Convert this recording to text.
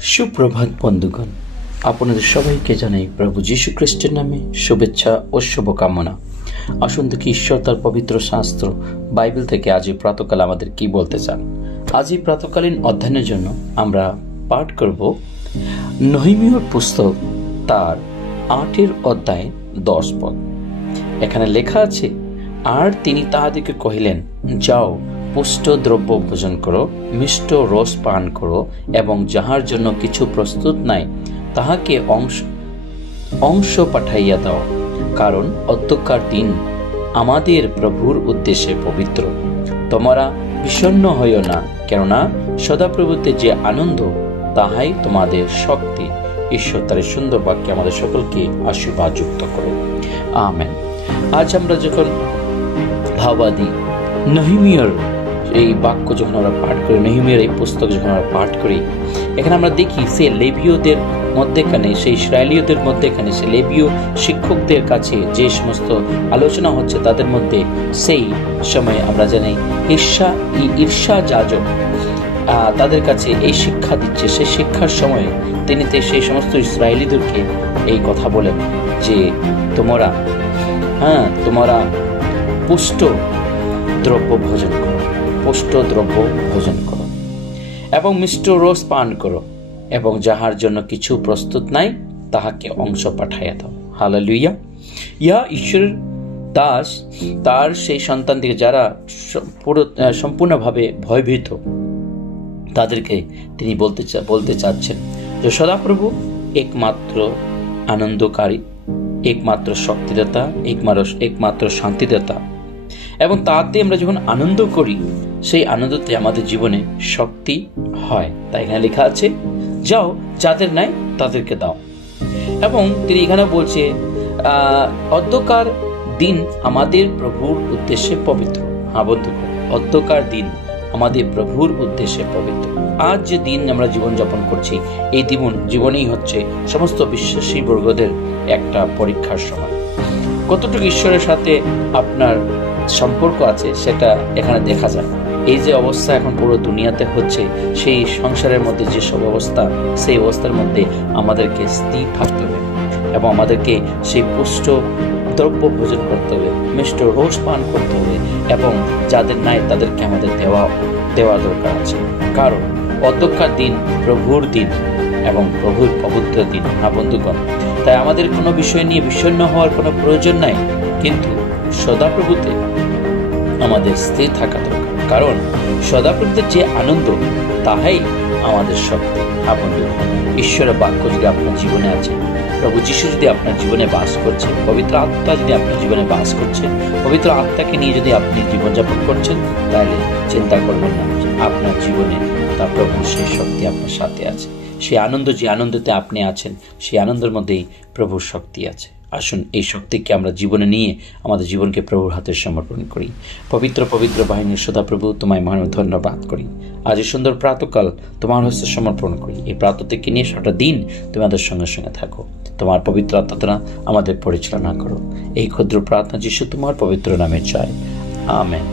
সুপ্রভাত বন্ধুগণ, আপনাদের সবাইকে জানাই প্রভু যীশু খ্রিস্টের নামে শুভেচ্ছা ও শুভকামনা। আসুন দেখি ঈশ্বর তার পবিত্র শাস্ত্র বাইবেল থেকে আজ এই প্রাতকাল আমাদের কি বলতে চান। আজ এই প্রাতকালীন অধ্যয়নের জন্য আমরা পাঠ করব নহমীয়র পুস্তক তার 8 অধ্যায় 10 পদ। এখানে লেখা আছে, আর তিনি তাহাদিকে কহিলেন, যাও, পুষ্ট দ্রব্য ভোজন করো, মিষ্ট রস পান করো, এবং যাহার জন্য কিছু প্রস্তুত নাই তাহাকে অংশ পাঠাইয়া দাও, কারণ অত্যকার দিন আমাদের প্রভুর উদ্দেশ্যে পবিত্র। তোমরা বিষণ্ণ হইও না, কেননা সদাপ্রভুতে যে আনন্দ তাহাই তোমাদের শক্তি। ঈশ্বর তার সুন্দর বাক্যে আমাদের সকলকে আশীর্বাদ যুক্ত করো, আমেন। আজ আমরা যখন ভাবাদি নহমীয়র এই বাক্য যখন আমরা পাঠ করি, নহমীয়র এই পুস্তক যখন আমরা পাঠ করি, এখানে আমরা দেখি সে লেবীয়দের মধ্যেখানে, সেই ইসরায়েলীয়দের মধ্যেখানে, সে লেবীয় শিক্ষকদের কাছে যে সমস্ত আলোচনা হচ্ছে তাদের মধ্যে সেই সময় আমরা জানি ঈর্ষা যাজক তাদের কাছে এই শিক্ষা দিচ্ছে। সেই শিক্ষার সময় তিনি সেই সমস্ত ইসরায়েলীদেরকে এই কথা বলেন যে তোমরা পুষ্ট দ্রব্য ভোজন করো, পুষ্ট দ্রব্য ভোজন করো এবং মিষ্ট রস পান করো, এবং যাহার জন্য কিছু প্রস্তুত নাই তাহাকে অংশ পাঠাইয়া দাও। হালেলুয়া। ইহা ঈশ্বরের দাস তার সেই সন্তান থেকে যারা সম্পূর্ণভাবে ভয়ভীত তাদেরকে তিনি বলতে চাচ্ছেন যে সদাপ্রভু একমাত্র আনন্দকারী, একমাত্র শক্তিদাতা, একমাত্র শান্তিদাতা, এবং তাতে আমরা যখন আনন্দ করি সেই আনন্দতে আমাদের জীবনে শক্তি হয়। তাই এখানে লেখা আছে, যাও, যাদের নাই তাদেরকে দাও। এবং তিনি এখানে বলছে অধ্যকার দিন আমাদের প্রভুর উদ্দেশ্যে পবিত্র। বন্ধুগণ, অধ্যকার দিন আমাদের প্রভুর উদ্দেশ্যে পবিত্র। আজ যে দিন আমরা জীবনযাপন করছি, এই জীবনেই হচ্ছে সমস্ত বিশ্বাসী বর্গদের একটা পরীক্ষার সময়। কতটুকু ঈশ্বরের সাথে আপনার সম্পর্ক আছে সেটা এখানে দেখা যায়। এই যে অবস্থা এখন পুরো দুনিয়াতে হচ্ছে, সেই সংসারের মধ্যে যেসব অবস্থা, সেই অবস্থার মধ্যে আমাদেরকে স্থির থাকতে হবে এবং আমাদেরকে সেই পুষ্ট দ্রব্য ভোজন করতে হবে, মিষ্ট রস পান করতে হবে, এবং যাদের নাই তাদেরকে আমাদের দেওয়া দরকার আছে। কারণ অধ্যকার দিন প্রভুর দিন এবং প্রভুর পবিত্র দিন। বন্ধুগণ, তাই আমাদের কোনো বিষয় নিয়ে বিষণ্ণ হওয়ার কোনো প্রয়োজন নাই, কিন্তু সদাপ্রভুতে আমাদের স্থির থাকা দরকার। কারণ সদাপ্রভুতে যে আনন্দ তাহাই আমাদের শক্তি। বন্ধুগণ, ঈশ্বরের বাক্য যদি আপনার জীবনে আছে, প্রভু যীশু যদি আপনার জীবনে বাস করছে, পবিত্র আত্মা যদি আপনার জীবনে বাস করছে, পবিত্র আত্মাকে নিয়ে যদি আপনি জীবনযাপন করছেন, তাহলে চিন্তা করবেন না, আপনার জীবনে তার প্রভুর সেই শক্তি আপনার সাথে আছে। সেই আনন্দ, যে আনন্দতে আপনি আছেন, সেই আনন্দের মধ্যেই প্রভুর শক্তি আছে। আসুন এই শক্তিকে আমরা জীবনে নিয়ে আমাদের জীবনকে প্রভুর হাতে সমর্পণ করি। পবিত্র পবিত্র বাহিনীর সদাপ্রভু, তোমায় মহান ধন্যবাদ করি। আজ এই সুন্দর প্রাতকাল তোমার হস্তে সমর্পণ করি। এই প্রাত থেকে নিয়ে সারাটা দিন তোমাদের সঙ্গে সঙ্গে থাকো। তোমার পবিত্র আত্মা আমাদের পরিচালনা করো। এই ক্ষুদ্র প্রার্থনা যিশু তোমার পবিত্র নামে চাই, আমেন।